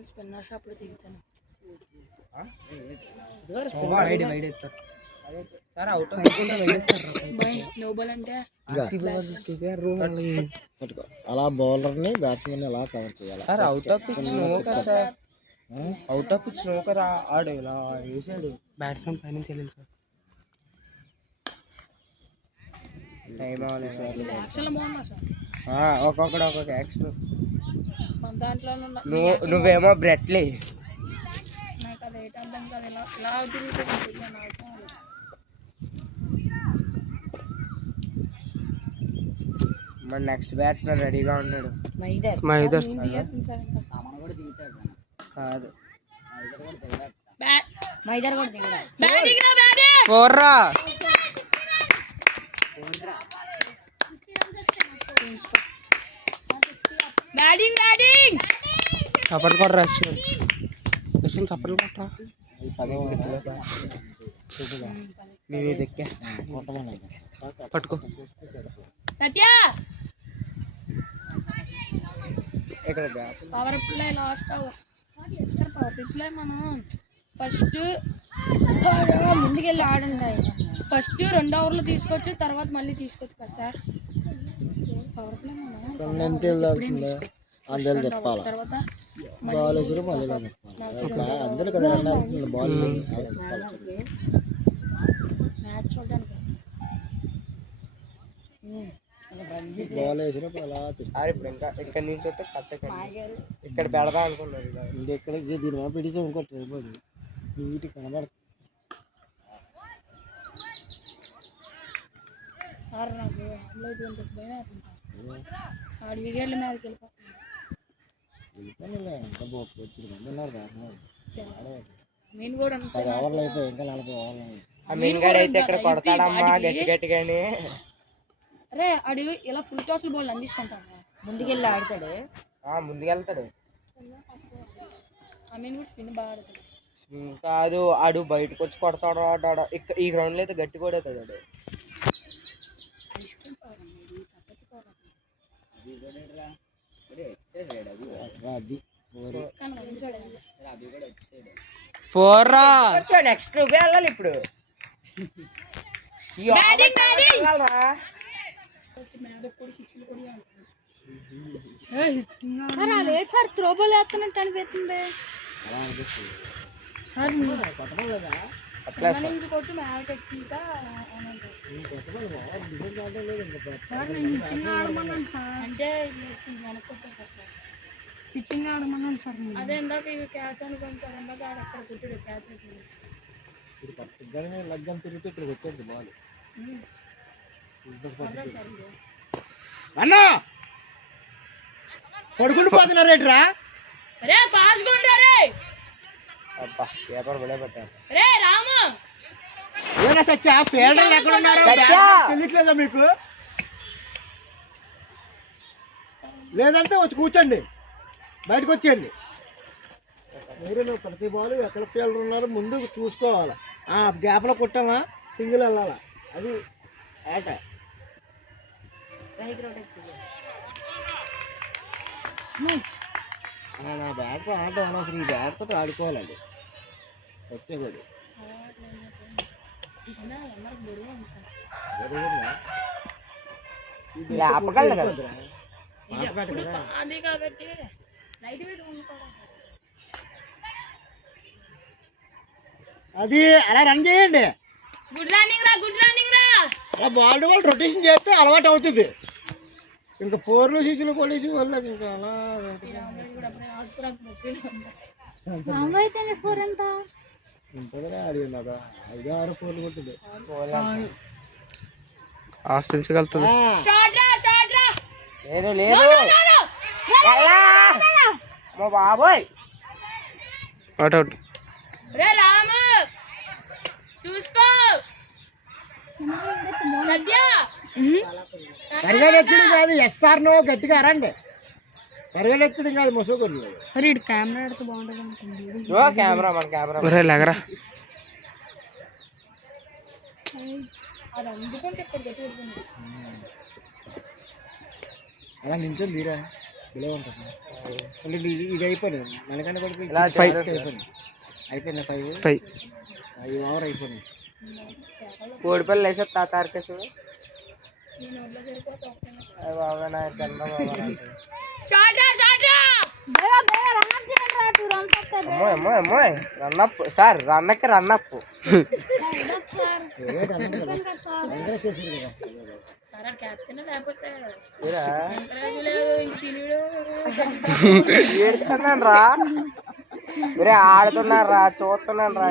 నేను స్పిన్నర్ షాప్లో దిగుతాను. నోబల్ అంటే అలా బౌలర్ని బ్యాట్స్మెన్ ఎలా కవర్ చేయాలి? అవుట్ ఆఫ్ పిచ్ నోకర్ ఆడు ఇలా వేసాడు బ్యాట్స్మెన్ పైన వెళ్ళింది సార్. టైం యాక్షన్ బాగున్నా సార్. ఒక్కొక్కడు ఒక్కొక్క యాక్షన్. మన దాంట్లో నువ్వేమో బ్రెట్లీ. నాకు అది ఏంటి అర్థం కాదు. ఇలా తిరిగిపోతుంది నాకు. మన నెక్స్ట్ బ్యాట్స్మెన్ రెడీగా ఉన్నాడు. మైదర్ కాదు ఫోర్రా. బ్యాటింగ్ చప్పట్లు కొట్టరా అశ్విన్ చప్పట్లు కొట్టరా. నేను ఎక్కేస్తా పట్టుకో. సత్య ఇక్కడ power play last over sir. Power play మనం ఫస్ట్ ముందుకెళ్ళి ఆడండి. ఫస్ట్ 2 ఓవర్లు తీసుకోవచ్చు, తర్వాత మళ్ళీ తీసుకోవచ్చు కదా సార్. పవర్ ప్లే అందరూ చెప్పాలి. తర్వాత బాల్ వేసారు మళ్ళీ అందరూ కదా బాల్ మ్యాచ్ చూడడానికి బాల్ వేసినప్పుడు అలా ఇప్పుడు ఇంకా ఇక్కడ నుంచి వస్తే ఇక్కడ పెడదా అనుకున్నారు. ఇంకెక్కడికి దీని మా పిడిచి ఇంకో ట్రైబడి నీటి కనబడుతుంది సార్. నాకు అమ్మాయి అంత భయం అవుతుంది సార్. ఆడు వికెట్ల మీదకి వెళ్ళిపోయినా ఎంత బోక్ వచ్చింది మంది ఉన్నారు కాదు. నేను కూడా 10 ఓవర్లు అయిపోయి ఇంకా 40 ఓవర్లు. మీన్గాడైతే ఇక్కడ కొడతాడమ్మా గట్టి గట్టిగాని. అరే ఆడు ఇలా ఫుల్ టాస్లు బాల్ అందించుకుంటాడు. ముందుకెళ్ళి ఆడతాడు. ముందుకెళ్తాడు. అమీన్ కూడా స్పిన్ బాగా ఆడతాడు. స్పిన్ కాదు ఆడు బయటకు వచ్చి కొడతాడు. ఆడాడు ఈ గ్రౌండ్ లో అయితే గట్టి కొడతాడు ఆడు. ఫోర్రా. నెక్స్ట్ నువ్వే వెళ్ళాలి ఇప్పుడు. సార్ త్రో బాల్ వేస్తున్నట్టు అనిపిస్తుంది సార్. కొట్టు మ్యాచ్ ఎక్కిగా అంటే వెనక్కి వచ్చాక సార్ పిచ్చింగ్ ఆడమన్నాను సార్. అదే ఇందాక క్యాచ్ అనుకుంటారు. ఇందాక అక్కడ కొట్టాడు క్యాచ్. లగ్గం తిరిగితే ఇక్కడికి వచ్చేది బాల్. అన్నా పడుకుని పోతున్నారు రేట్రా. పేపర్ కూడా పెట్టారు. ఏనా సత్య ఫీల్డర్లు ఎక్కడ ఉన్నారు తెలియట్లేదా మీకు? లేదంటే వచ్చి కూర్చోండి, బయటకు వచ్చేయండి. మీరు ప్రతి బాల్ ఎక్కడ ఫీల్డర్ ఉన్నారు ముందు చూసుకోవాలి. గ్యాప్లో కొట్టామా సింగిల్ వెళ్ళాలా. అది ఆట. నా బ్యాట్ ఆట అనవసరం. ఈ బ్యాట్తో ఆడుకోవాలండి వచ్చే కొద్ది. అది అలా రన్ చేయండి. అలా బాల్ బాల్ రొటేషన్ చేస్తే అలవాటు అవుతుంది. ఇంకా 4లు 6లు కొట్టేసి వాళ్ళకి ఇంకా అలా ఉంటుందిరా. అడిగింది కదా 5 6 4లు కొట్టింది. ఆశించగలుగుతుంది. లేదు లేదు మా బాబోయ్. Out out. పరిగెత్తడం కాదు. ఎస్ఆర్ నో గట్టిగా అరండి. పరిగెత్తడం కాదు మొసకొండి. సరే ఇటు కెమెరా ఆడితే బాగుంటుంది అనుకుంటుంది. కెమెరా మన కెమెరా లేగరా. అలా నించొని తీరా. ఇలా ఉంటుంది అంటే ఇది అయిపోయింది మనకన్నా కొడుకు ఇలా అయిపోయింది 5 ఓవర్ అయిపోయింది. కోడిపల్లి వేసే తాతారికేసి నేను ఊళ్ళో సరిపోతా బాబా నా జన్మ బాబా నాకు. అమ్మోయ్ అమ్మోయ్ అమ్మోయ్ రన్నప్ సార్ రన్నకి రన్నప్ సార్ క్యాప్టెన్ లేకపోతే ఏరా లేదు ఇంక తినుడు ఏడుతున్నాను రా ఆడుతున్నాను రా చూస్తున్నాను రా